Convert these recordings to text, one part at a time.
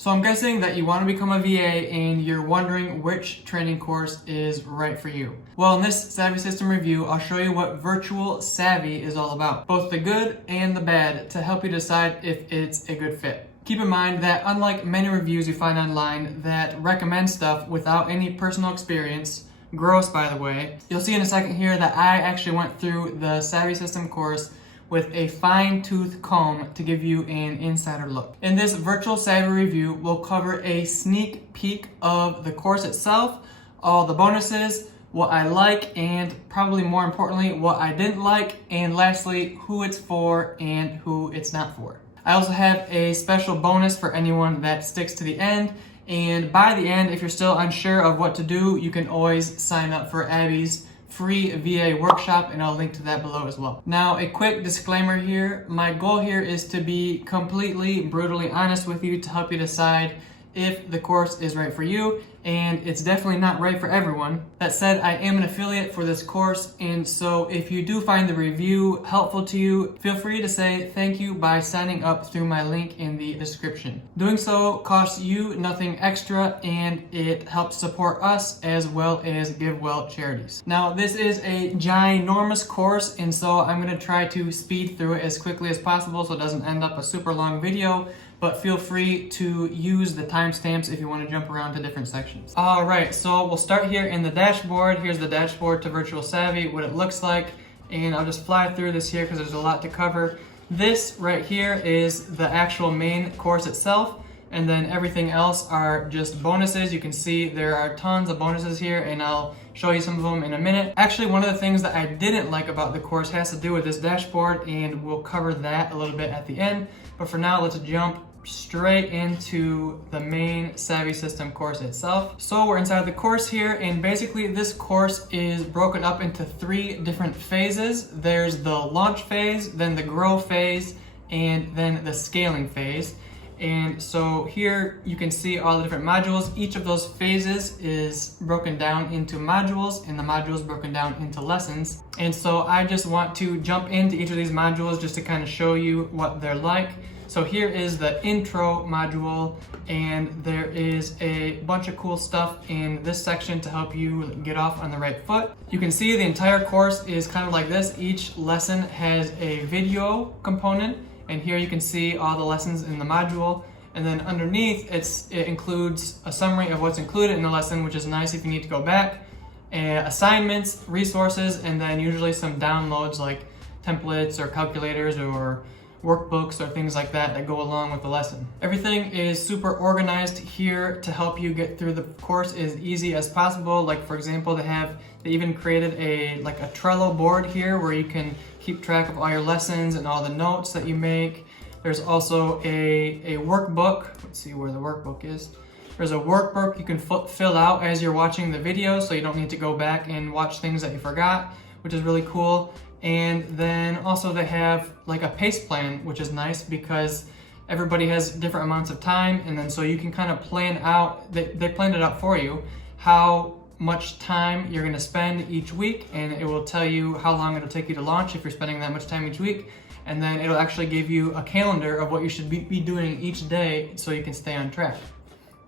So I'm guessing that you want to become a VA and you're wondering which training course is right for you. Well, in this SavvySystem review, I'll show you what Virtual Savvy is all about, both the good and the bad, to help you decide if it's a good fit. Keep in mind that unlike many reviews you find online that recommend stuff without any personal experience, gross by the way, you'll see in a second here that I actually went through the SavvySystem course with a fine-tooth comb to give you an insider look. In this Virtual Savvy review, we'll cover a sneak peek of the course itself, all the bonuses, what I like, and probably more importantly, what I didn't like, and lastly, who it's for and who it's not for. I also have a special bonus for anyone that sticks to the end, and by the end, if you're still unsure of what to do, you can always sign up for Abby's free VA workshop, and I'll link to that below as well. Now, a quick disclaimer here. My goal here is to be completely, brutally honest with you to help you decide if the course is right for you, and it's definitely not right for everyone. That said, I am an affiliate for this course, and so if you do find the review helpful to you, feel free to say thank you by signing up through my link in the description. Doing so costs you nothing extra, and it helps support us as well as Give Well charities. Now, this is a ginormous course, and so I'm going to try to speed through it as quickly as possible so it doesn't end up a super long video, but feel free to use the timestamps if you want to jump around to different sections. All right, so we'll start here in the dashboard. Here's the dashboard to Virtual Savvy, what it looks like, and I'll just fly through this here because there's a lot to cover. This right here is the actual main course itself, and then everything else are just bonuses. You can see there are tons of bonuses here, and I'll show you some of them in a minute. Actually, one of the things that I didn't like about the course has to do with this dashboard, and we'll cover that a little bit at the end. But for now, let's jump straight into the main SavvySystem course itself. So we're inside the course here, and basically this course is broken up into 3 different phases. There's the launch phase, then the grow phase, and then the scaling phase. And so here you can see all the different modules. Each of those phases is broken down into modules, and the modules broken down into lessons. And so I just want to jump into each of these modules just to kind of show you what they're like. So here is the intro module, and there is a bunch of cool stuff in this section to help you get off on the right foot. You can see the entire course is kind of like this. Each lesson has a video component, and here you can see all the lessons in the module. And then underneath, it includes a summary of what's included in the lesson, which is nice if you need to go back, assignments, resources, and then usually some downloads like templates or calculators or workbooks or things like that that go along with the lesson. Everything is super organized here to help you get through the course as easy as possible. Like for example, they even created a Trello board here where you can keep track of all your lessons and all the notes that you make. There's also a workbook. Let's see where the workbook is. There's a workbook you can fill out as you're watching the video, so you don't need to go back and watch things that you forgot, which is really cool. And then also they have like a pace plan, which is nice because everybody has different amounts of time, and then so you can kind of plan out, they planned it out for you, how much time you're going to spend each week, and it will tell you how long it'll take you to launch if you're spending that much time each week, and then it'll actually give you a calendar of what you should be doing each day so you can stay on track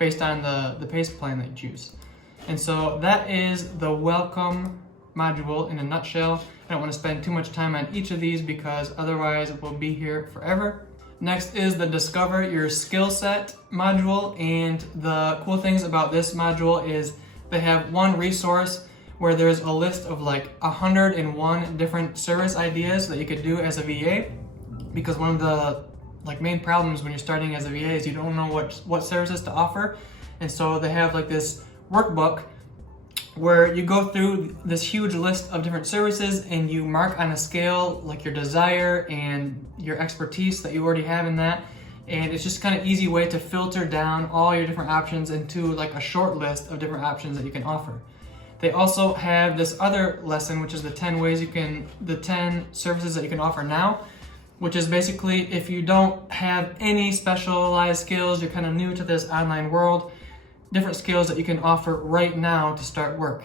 based on the pace plan that you choose. And so that is the welcome module in a nutshell. I don't want to spend too much time on each of these because otherwise we'll be here forever. Next is the Discover Your Skill Set module, and the cool things about this module is they have one resource where there's a list of like 101 different service ideas that you could do as a VA, because one of the main problems when you're starting as a VA is you don't know what services to offer. And so they have like this workbook where you go through this huge list of different services and you mark on a scale like your desire and your expertise that you already have in that. And it's just kind of easy way to filter down all your different options into like a short list of different options that you can offer. They also have this other lesson, which is the 10 services that you can offer now, which is basically if you don't have any specialized skills, you're kind of new to this online world, different skills that you can offer right now to start work.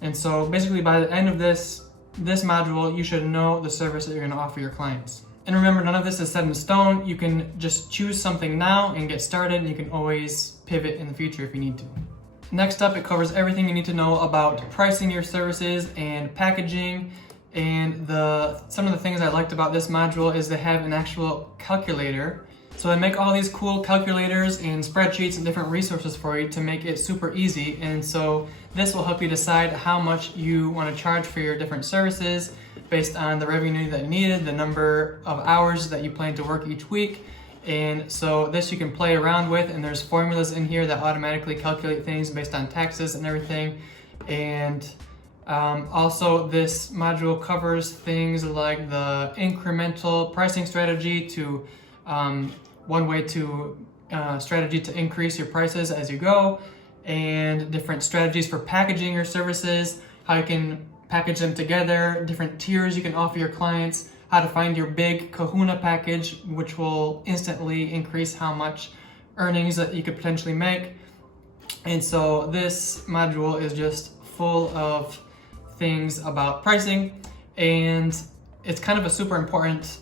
And so basically by the end of this module, you should know the service that you're going to offer your clients. And remember, none of this is set in stone. You can just choose something now and get started, and you can always pivot in the future if you need to. Next up, it covers everything you need to know about pricing your services and packaging. And some of the things I liked about this module is they have an actual calculator. So they make all these cool calculators and spreadsheets and different resources for you to make it super easy. And so this will help you decide how much you want to charge for your different services based on the revenue that you needed, the number of hours that you plan to work each week. And so this you can play around with, and there's formulas in here that automatically calculate things based on taxes and everything. And also this module covers things like the incremental pricing strategy to one way to strategy to increase your prices as you go, and different strategies for packaging your services, how you can package them together, different tiers you can offer your clients, how to find your big kahuna package, which will instantly increase how much earnings that you could potentially make. And so this module is just full of things about pricing, and it's kind of a super important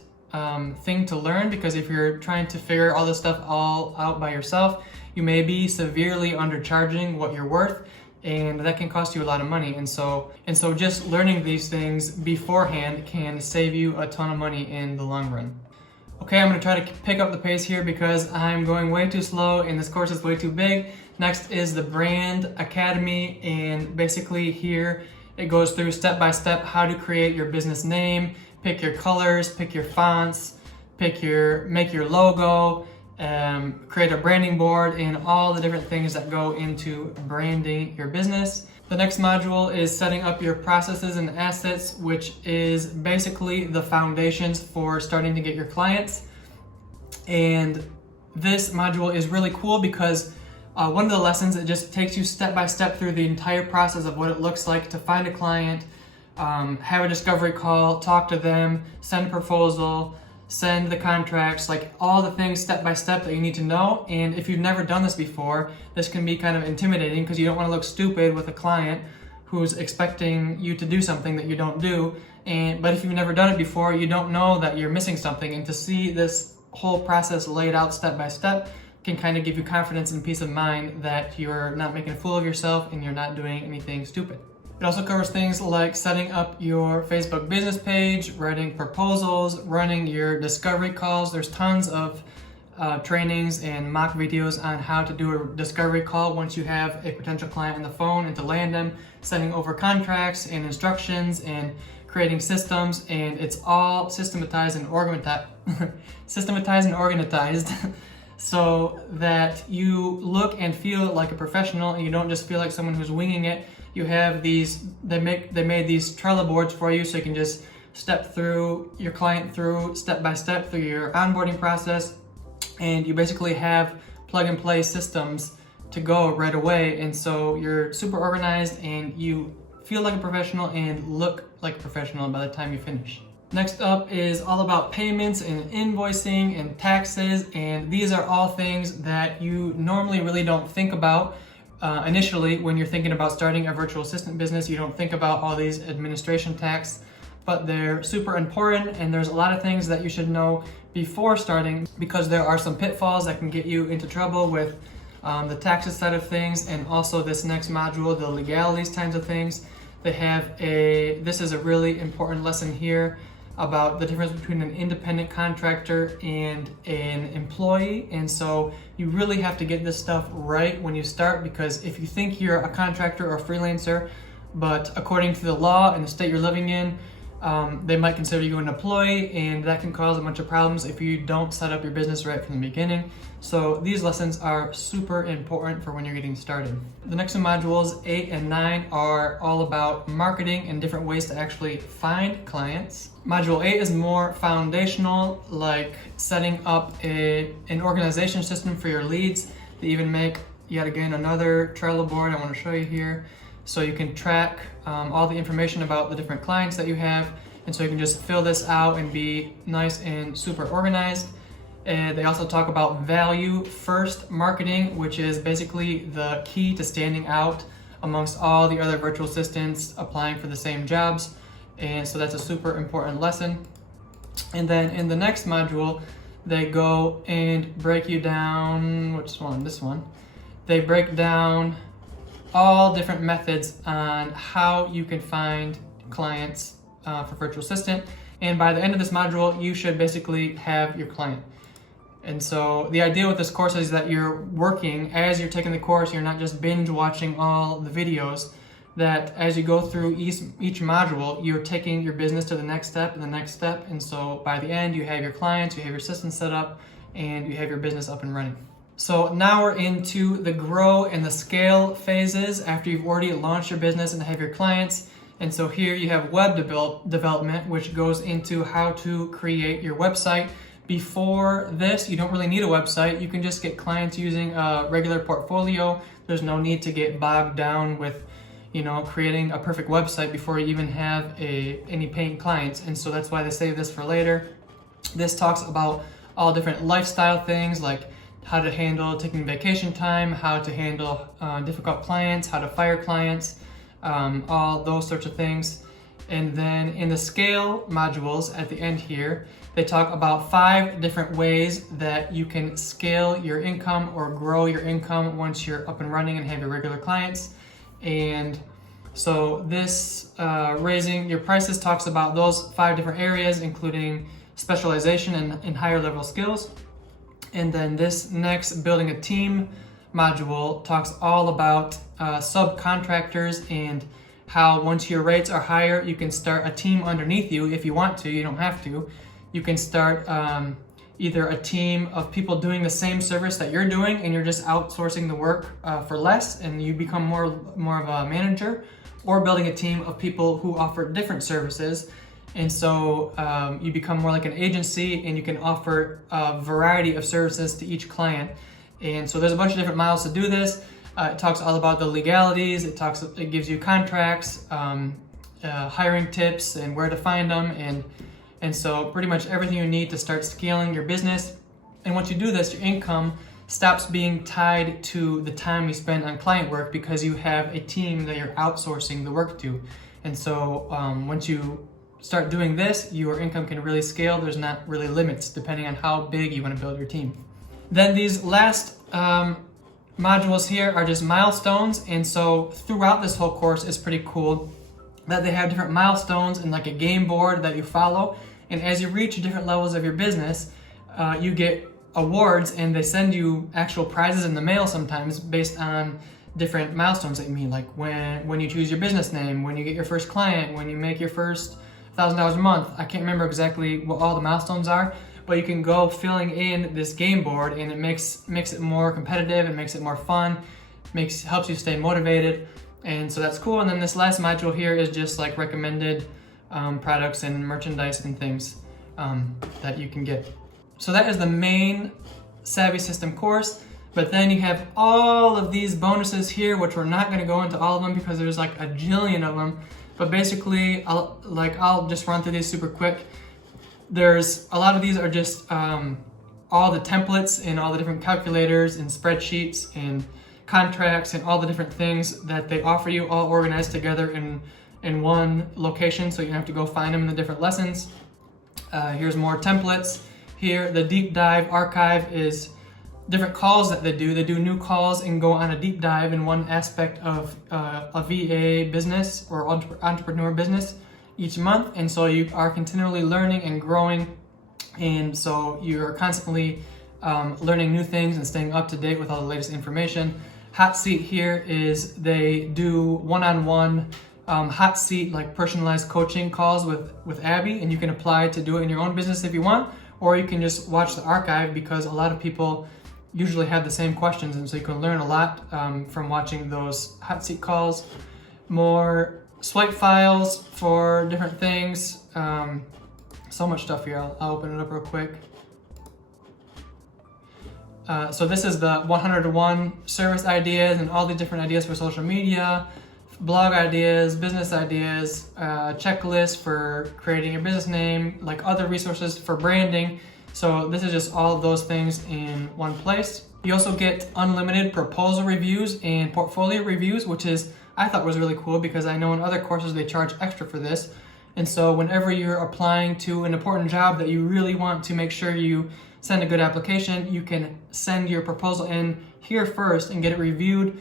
thing to learn, because if you're trying to figure all this stuff all out by yourself, you may be severely undercharging what you're worth, and that can cost you a lot of money. And so just learning these things beforehand can save you a ton of money in the long run. Okay, I'm going to try to pick up the pace here because I'm going way too slow and this course is way too big. Next is the Brand Academy, and basically here it goes through step by step how to create your business name, pick your colors, pick your fonts, make your logo, create a branding board, and all the different things that go into branding your business. The next module is setting up your processes and assets, which is basically the foundations for starting to get your clients. And this module is really cool because one of the lessons, it just takes you step by step through the entire process of what it looks like to find a client, have a discovery call, talk to them, send a proposal, send the contracts, like all the things step by step that you need to know. And if you've never done this before, this can be kind of intimidating because you don't want to look stupid with a client who's expecting you to do something that you don't do. But if you've never done it before, you don't know that you're missing something. And to see this whole process laid out step by step can kind of give you confidence and peace of mind that you're not making a fool of yourself and you're not doing anything stupid. It also covers things like setting up your Facebook business page, writing proposals, running your discovery calls. There's tons of trainings and mock videos on how to do a discovery call once you have a potential client on the phone, and to land them, sending over contracts and instructions and creating systems. And it's all systematized and organized so that you look and feel like a professional and you don't just feel like someone who's winging it. You have these, they made these Trello boards for you so you can just step through your client through step by step through your onboarding process, and you basically have plug and play systems to go right away. And so you're super organized and you feel like a professional and look like a professional by the time you finish. Next up is all about payments and invoicing and taxes, and these are all things that you normally really don't think about. Initially, when you're thinking about starting a virtual assistant business, you don't think about all these administration tasks, but they're super important, and there's a lot of things that you should know before starting, because there are some pitfalls that can get you into trouble with the taxes side of things. And also this next module, the legalities kinds of things, this is a really important lesson here about the difference between an independent contractor and an employee. And so you really have to get this stuff right when you start, because if you think you're a contractor or a freelancer, but according to the law in the state you're living in, they might consider you an employee, and that can cause a bunch of problems if you don't set up your business right from the beginning. So these lessons are super important for when you're getting started. The next two modules, 8 and 9, are all about marketing and different ways to actually find clients. Module 8 is more foundational, like setting up an organization system for your leads. They even make, yet again, another Trello board I want to show you here, so you can track all the information about the different clients that you have. And so you can just fill this out and be nice and super organized. And they also talk about value first marketing, which is basically the key to standing out amongst all the other virtual assistants applying for the same jobs. And so that's a super important lesson. And then in the next module, they go and break you down, which one? This one. They break down all different methods on how you can find clients for Virtual Assistant. And by the end of this module, you should basically have your client. And so the idea with this course is that you're working, as you're taking the course, you're not just binge watching all the videos, that as you go through each module, you're taking your business to the next step and the next step. And so by the end, you have your clients, you have your system set up, and you have your business up and running. So now we're into the grow and the scale phases after you've already launched your business and have your clients. And so here you have web development, which goes into how to create your website. Before this, you don't really need a website. You can just get clients using a regular portfolio. There's no need to get bogged down with, creating a perfect website before you even have any paying clients. And so that's why they save this for later. This talks about all different lifestyle things, like how to handle taking vacation time, how to handle difficult clients, how to fire clients, all those sorts of things. And then in the scale modules at the end here, they talk about 5 different ways that you can scale your income or grow your income once you're up and running and have your regular clients. And so this raising your prices talks about those 5 different areas, including specialization and higher level skills. And then this next building a team module talks all about subcontractors and how once your rates are higher, you can start a team underneath you if you want to. You don't have to. You can start either a team of people doing the same service that you're doing and you're just outsourcing the work for less and you become more of a manager, or building a team of people who offer different services. And so you become more like an agency and you can offer a variety of services to each client. And so there's a bunch of different models to do this. It talks all about the legalities. It gives you contracts, hiring tips and where to find them. And so pretty much everything you need to start scaling your business. And once you do this, your income stops being tied to the time you spend on client work because you have a team that you're outsourcing the work to. And so once you start doing this, your income can really scale. There's not really limits depending on how big you want to build your team. Then these last modules here are just milestones. And so throughout this whole course, it's pretty cool that they have different milestones and like a game board that you follow. And as you reach different levels of your business, you get awards and they send you actual prizes in the mail sometimes based on different milestones that you meet, like when you choose your business name, when you get your first client, when you make your first $1,000 a month. I can't remember exactly what all the milestones are, but you can go filling in this game board and it makes it more competitive and makes it more fun, helps you stay motivated. And so that's cool. And then this last module here is just like recommended products and merchandise and things that you can get. So that is the main SavvySystem course. But then you have all of these bonuses here, which we're not going to go into all of them because there's like a jillion of them. But basically, I'll just run through these super quick. There's a lot of these are just all the templates and all the different calculators and spreadsheets and contracts and all the different things that they offer you, all organized together in one location, so you don't have to go find them in the different lessons. Here's more templates. Here, the deep dive archive is different calls that they do. They do new calls and go on a deep dive in one aspect of a VA business or entrepreneur business each month. And so you are continually learning and growing. And so you're constantly learning new things and staying up to date with all the latest information. Hot seat here is they do one-on-one hot seat, like personalized coaching calls with Abbey, and you can apply to do it in your own business if you want, or you can just watch the archive because a lot of people usually have the same questions, and so you can learn a lot from watching those hot seat calls. More swipe files for different things. So much stuff here. I'll open it up real quick. So this is the 101 service ideas and all the different ideas for social media, blog ideas, business ideas, checklist for creating your business name, like other resources for branding. So this is just all of those things in one place. You also get unlimited proposal reviews and portfolio reviews, which I thought was really cool because I know in other courses they charge extra for this. And so whenever you're applying to an important job that you really want to make sure you send a good application, you can send your proposal in here first and get it reviewed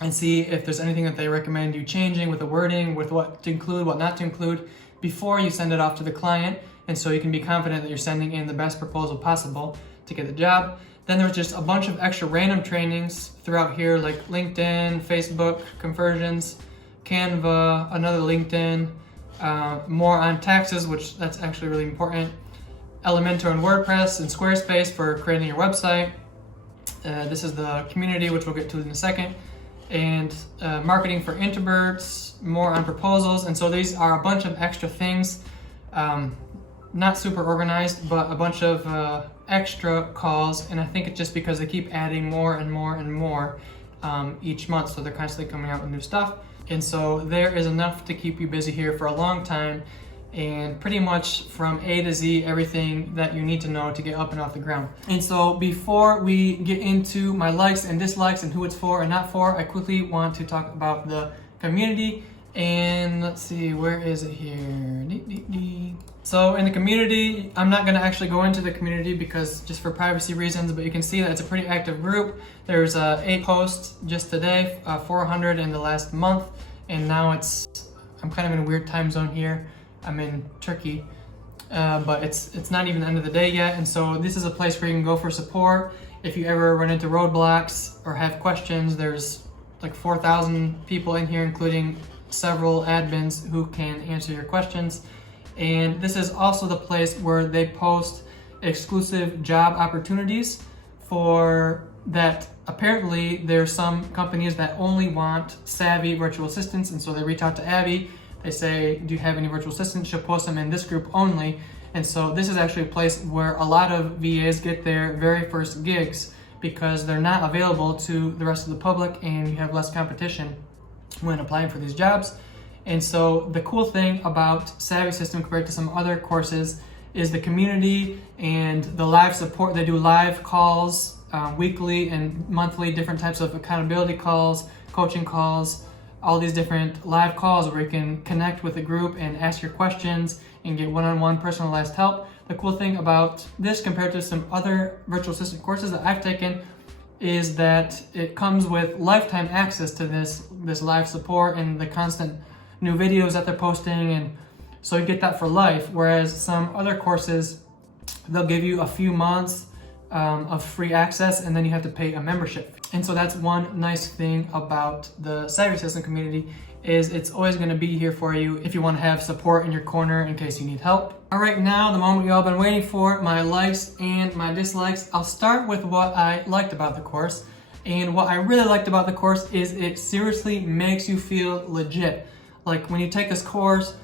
and see if there's anything that they recommend you changing with the wording, with what to include, what not to include, before you send it off to the client. And so you can be confident that you're sending in the best proposal possible to get the job. Then there's just a bunch of extra random trainings throughout here, like LinkedIn, Facebook, conversions, Canva, another LinkedIn, more on taxes, which that's actually really important, Elementor and WordPress and Squarespace for creating your website. This is the community, which we'll get to in a second, and marketing for introverts, more on proposals. And so these are a bunch of extra things, not super organized, but a bunch of extra calls. And I think it's just because they keep adding more and more and more each month, so they're constantly coming out with new stuff. And so there is enough to keep you busy here for a long time, and pretty much from A to Z, everything that you need to know to get up and off the ground. And so before we get into my likes and dislikes and who it's for and not for, I quickly want to talk about the community. And let's see, where is it here? So in the community, I'm not gonna actually go into the community because just for privacy reasons, but you can see that it's a pretty active group. There's 8 posts just today, 400 in the last month, and now I'm kind of in a weird time zone here. I'm in Turkey, but it's not even the end of the day yet. And so this is a place where you can go for support. If you ever run into roadblocks or have questions, there's like 4,000 people in here, including several admins who can answer your questions. And this is also the place where they post exclusive job opportunities for that. Apparently there's some companies that only want savvy virtual assistants, and so they reach out to Abbey. They say, do you have any virtual assistants? She'll post them in this group only. And so this is actually a place where a lot of VAs get their very first gigs because they're not available to the rest of the public, and you have less competition when applying for these jobs. And so the cool thing about SavvySystem compared to some other courses is the community and the live support. They do live calls weekly and monthly, different types of accountability calls, coaching calls, all these different live calls where you can connect with the group and ask your questions and get one-on-one personalized help. The cool thing about this compared to some other virtual assistant courses that I've taken is that it comes with lifetime access to this live support and the constant new videos that they're posting, and so you get that for life. Whereas some other courses, they'll give you a few months of free access, and then you have to pay a membership. And so that's one nice thing about the SavvySystem community, is it's always going to be here for you if you want to have support in your corner in case you need help. All right, now the moment you all been waiting for, my likes and my dislikes. I'll start with what I liked about the course. And what I really liked about the course is it seriously makes you feel legit. Like when you take this course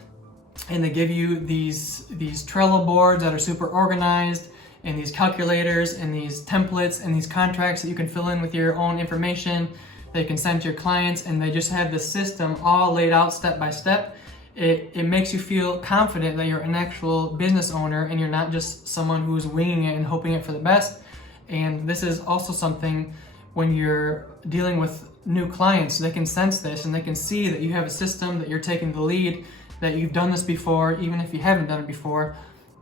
and they give you these Trello boards that are super organized, and these calculators and these templates and these contracts that you can fill in with your own information that you can send to your clients, and they just have the system all laid out step by step. It makes you feel confident that you're an actual business owner and you're not just someone who's winging it and hoping it for the best. And this is also something when you're dealing with new clients, they can sense this and they can see that you have a system, that you're taking the lead, that you've done this before, even if you haven't done it before.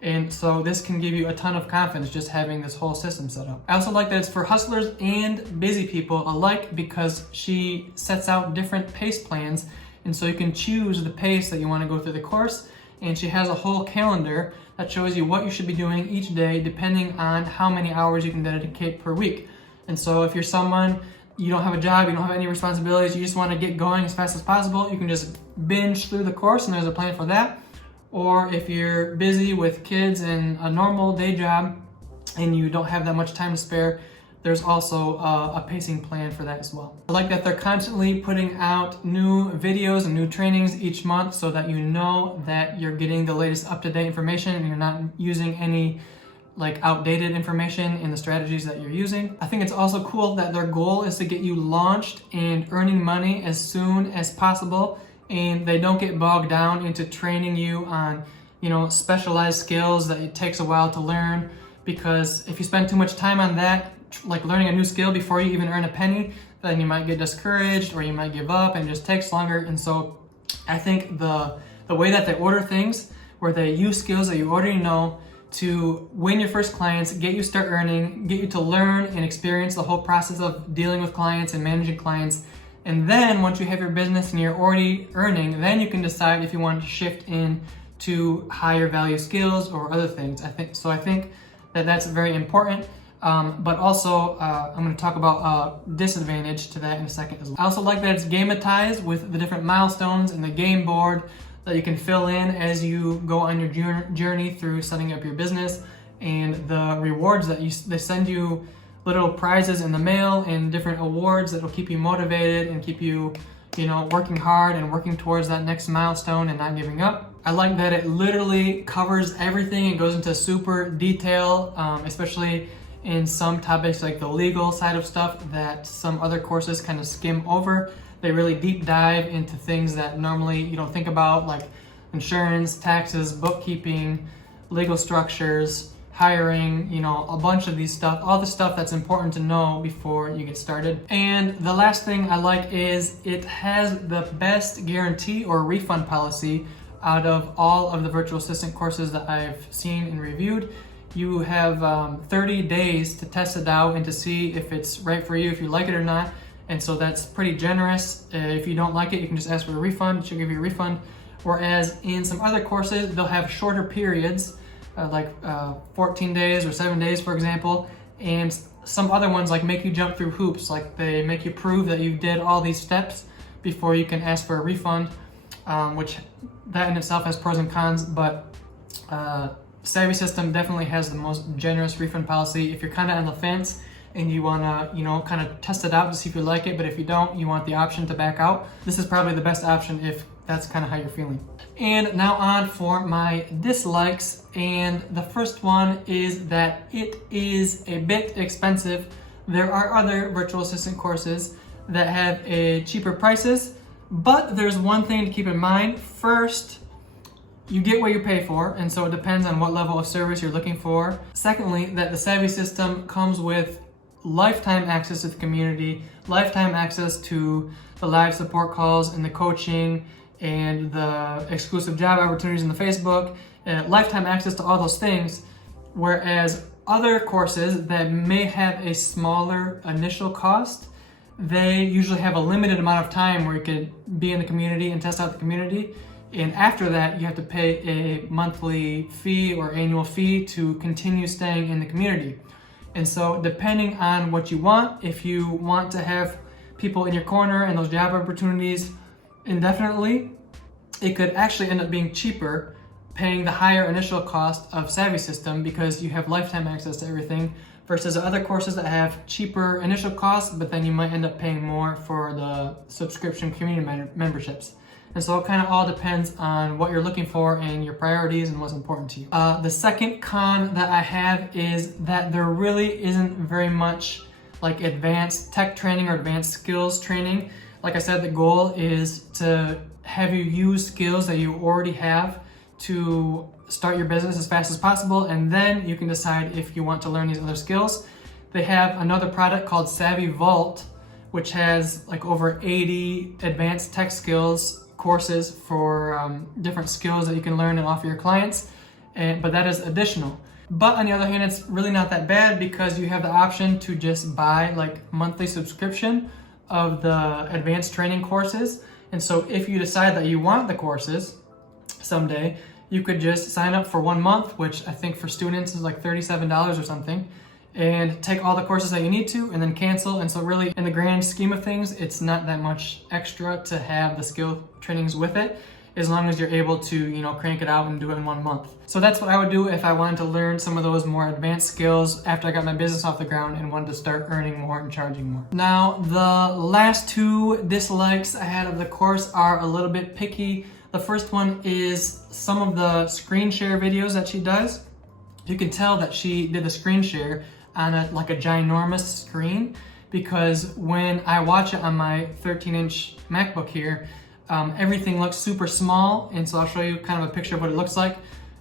And so this can give you a ton of confidence just having this whole system set up. I also like that it's for hustlers and busy people alike because she sets out different pace plans, and so you can choose the pace that you want to go through the course, and she has a whole calendar that shows you what you should be doing each day depending on how many hours you can dedicate per week. And so if you're someone, you don't have a job, you don't have any responsibilities, you just want to get going as fast as possible, you can just binge through the course, and there's a plan for that. Or if you're busy with kids and a normal day job and you don't have that much time to spare, there's also a pacing plan for that as well. I like that they're constantly putting out new videos and new trainings each month so that you know that you're getting the latest up-to-date information and you're not using any like outdated information in the strategies that you're using. I think it's also cool that their goal is to get you launched and earning money as soon as possible, and they don't get bogged down into training you on, specialized skills that it takes a while to learn, because if you spend too much time on that, like learning a new skill before you even earn a penny, then you might get discouraged or you might give up and it just takes longer. And so I think the the way that they order things, where they use skills that you already know to win your first clients, get you start earning, get you to learn and experience the whole process of dealing with clients and managing clients. And then once you have your business and you're already earning, then you can decide if you want to shift in to higher value skills or other things. I think that that's very important. But also, I'm going to talk about a disadvantage to that in a second as well. I also like that it's gamatized with the different milestones and the game board that you can fill in as you go on your journey through setting up your business, and the rewards that they send you little prizes in the mail and different awards that will keep you motivated and keep you, working hard and working towards that next milestone and not giving up. I like that it literally covers everything. It goes into super detail, especially in some topics like the legal side of stuff that some other courses kind of skim over. They really deep dive into things that normally you don't think about, like insurance, taxes, bookkeeping, legal structures, hiring, a bunch of these stuff, all the stuff that's important to know before you get started. And the last thing I like is it has the best guarantee or refund policy out of all of the virtual assistant courses that I've seen and reviewed. You have 30 days to test it out and to see if it's right for you, if you like it or not. And so that's pretty generous. If you don't like it, you can just ask for a refund. She'll give you a refund. Whereas in some other courses, they'll have shorter periods, like 14 days or 7 days, for example. And some other ones like make you jump through hoops, like they make you prove that you did all these steps before you can ask for a refund, which that in itself has pros and cons, but SavvySystem definitely has the most generous refund policy. If you're kind of on the fence and you want to, kind of test it out to see if you like it, but if you don't, you want the option to back out, this is probably the best option if that's kind of how you're feeling. And now on for my dislikes, and the first one is that it is a bit expensive. There are other virtual assistant courses that have cheaper prices, but there's one thing to keep in mind. First, you get what you pay for, and so it depends on what level of service you're looking for. Secondly, that the SavvySystem comes with lifetime access to the community, lifetime access to the live support calls and the coaching and the exclusive job opportunities in the Facebook, lifetime access to all those things. Whereas other courses that may have a smaller initial cost, they usually have a limited amount of time where you could be in the community and test out the community. And after that, you have to pay a monthly fee or annual fee to continue staying in the community. And so depending on what you want, if you want to have people in your corner and those job opportunities indefinitely, it could actually end up being cheaper paying the higher initial cost of SavvySystem because you have lifetime access to everything, versus other courses that have cheaper initial costs, but then you might end up paying more for the subscription community memberships. And so it kind of all depends on what you're looking for and your priorities and what's important to you. The second con that I have is that there really isn't very much like advanced tech training or advanced skills training. Like I said, the goal is to have you use skills that you already have to start your business as fast as possible, and then you can decide if you want to learn these other skills. They have another product called Savvy Vault, which has like over 80 advanced tech skills courses for different skills that you can learn and offer your clients, but that is additional. But on the other hand, it's really not that bad because you have the option to just buy like monthly subscription of the advanced training courses. And so if you decide that you want the courses someday, you could just sign up for 1 month, which I think for students is like $37 or something, and take all the courses that you need to and then cancel. And so really in the grand scheme of things, it's not that much extra to have the skill trainings with it, as long as you're able to, crank it out and do it in 1 month. So that's what I would do if I wanted to learn some of those more advanced skills after I got my business off the ground and wanted to start earning more and charging more. Now, the last two dislikes I had of the course are a little bit picky. The first one is some of the screen share videos that she does. You can tell that she did the screen share on a ginormous screen, because when I watch it on my 13-inch MacBook here, everything looks super small, and so I'll show you kind of a picture of what it looks like.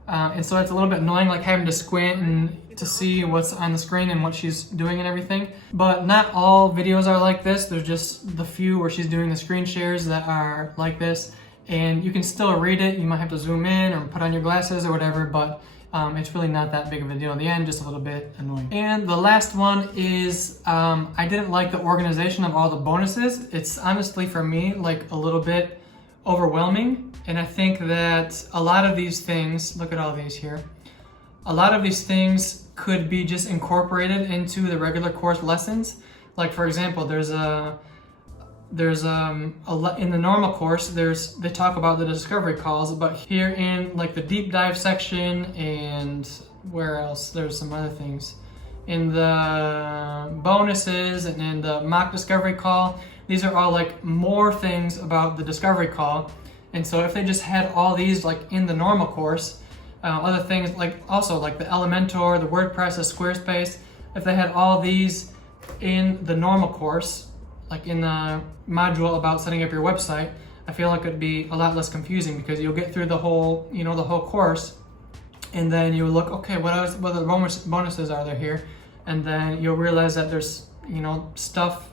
And so it's a little bit annoying, like having to squint and to see what's on the screen and what she's doing and everything. But not all videos are like this. There's just the few where she's doing the screen shares that are like this. and you can still read it. You might have to zoom in or put on your glasses or whatever, but it's really not that big of a deal in the end, just a little bit annoying. And the last one is I didn't like the organization of all the bonuses. It's honestly, for me, like a little bit overwhelming. And I think that a lot of these things, look at all these here, a lot of these things could be just incorporated into the regular course lessons. Like for example, there's in the normal course, they talk about the discovery calls, but here in like the deep dive section, and where else, there's some other things in the bonuses and in the mock discovery call. These are all like more things about the discovery call. And so if they just had all these like in the normal course, other things like also like the Elementor, the WordPress, the Squarespace, if they had all these in the normal course, like in the module about setting up your website, I feel like it'd be a lot less confusing, because you'll get through the whole, the whole course, and then you look, okay, what other bonuses are there here? And then you'll realize that there's, stuff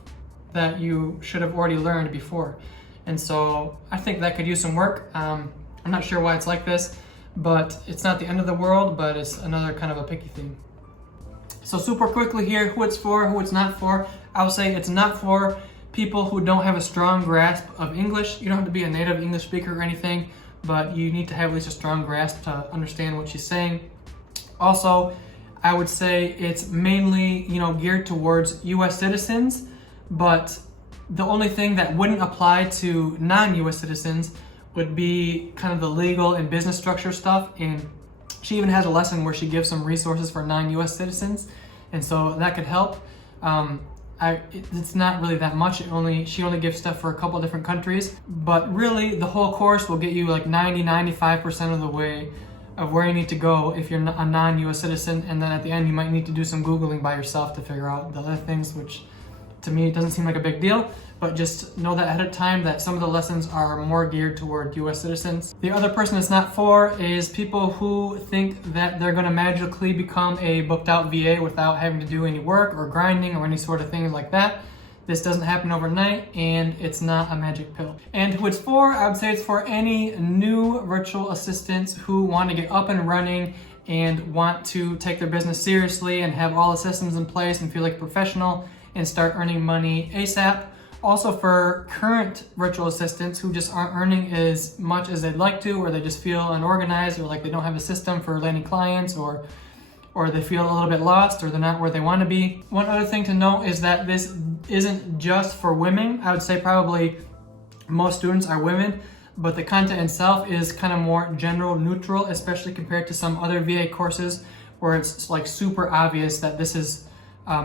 that you should have already learned before. And so I think that could use some work. I'm not sure why it's like this, but it's not the end of the world, but it's another kind of a picky thing. So super quickly here, who it's for, who it's not for. I would say it's not for people who don't have a strong grasp of English. You don't have to be a native English speaker or anything, but you need to have at least a strong grasp to understand what she's saying. Also, I would say it's mainly, geared towards US citizens, but the only thing that wouldn't apply to non-US citizens would be kind of the legal and business structure stuff. And she even has a lesson where she gives some resources for non-US citizens, and so that could help. It's not really that much. She only gives stuff for a couple different countries, but really the whole course will get you like 95% of the way of where you need to go if you're a non-US citizen. And then at the end you might need to do some Googling by yourself to figure out the other things, which to me doesn't seem like a big deal, but just know that ahead of time that some of the lessons are more geared toward US citizens. The other person it's not for is people who think that they're gonna magically become a booked out VA without having to do any work or grinding or any sort of things like that. This doesn't happen overnight, and it's not a magic pill. And who it's for, I would say it's for any new virtual assistants who want to get up and running and want to take their business seriously and have all the systems in place and feel like a professional and start earning money ASAP. Also for current virtual assistants who just aren't earning as much as they'd like to, or they just feel unorganized, or like they don't have a system for landing clients, or they feel a little bit lost, or they're not where they want to be. One other thing to note is that this isn't just for women. I would say probably most students are women, but the content itself is kind of more general, neutral, especially compared to some other VA courses where it's like super obvious that this is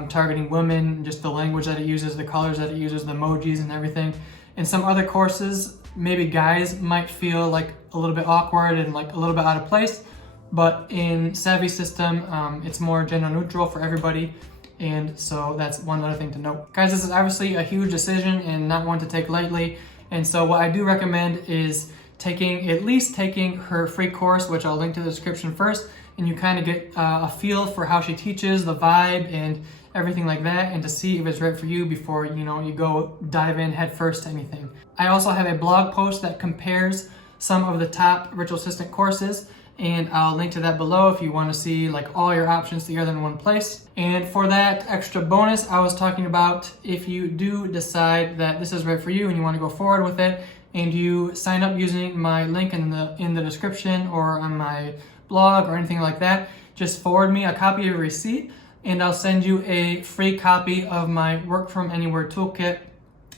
targeting women, just the language that it uses, the colors that it uses, the emojis and everything. In some other courses, maybe guys might feel like a little bit awkward and like a little bit out of place, but in SavvySystem, it's more gender neutral for everybody. And so that's one other thing to note. Guys, this is obviously a huge decision and not one to take lightly. And so what I do recommend is at least taking her free course, which I'll link to the description first, and you kind of get a feel for how she teaches, the vibe and everything like that, and to see if it's right for you before you go dive in head first to anything. I also have a blog post that compares some of the top virtual assistant courses, and I'll link to that below if you want to see like all your options together in one place. And for that extra bonus, I was talking about if you do decide that this is right for you and you want to go forward with it, and you sign up using my link in the description or on my blog or anything like that, just forward me a copy of your receipt and I'll send you a free copy of my Work From Anywhere toolkit,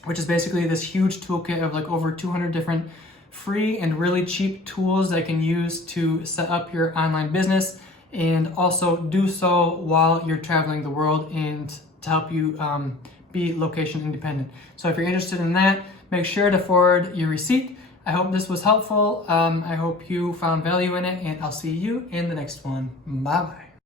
which is basically this huge toolkit of like over 200 different free and really cheap tools that you can use to set up your online business, and also do so while you're traveling the world and to help you be location independent. So if you're interested in that, make sure to forward your receipt. I hope this was helpful. I hope you found value in it, and I'll see you in the next one. Bye-bye.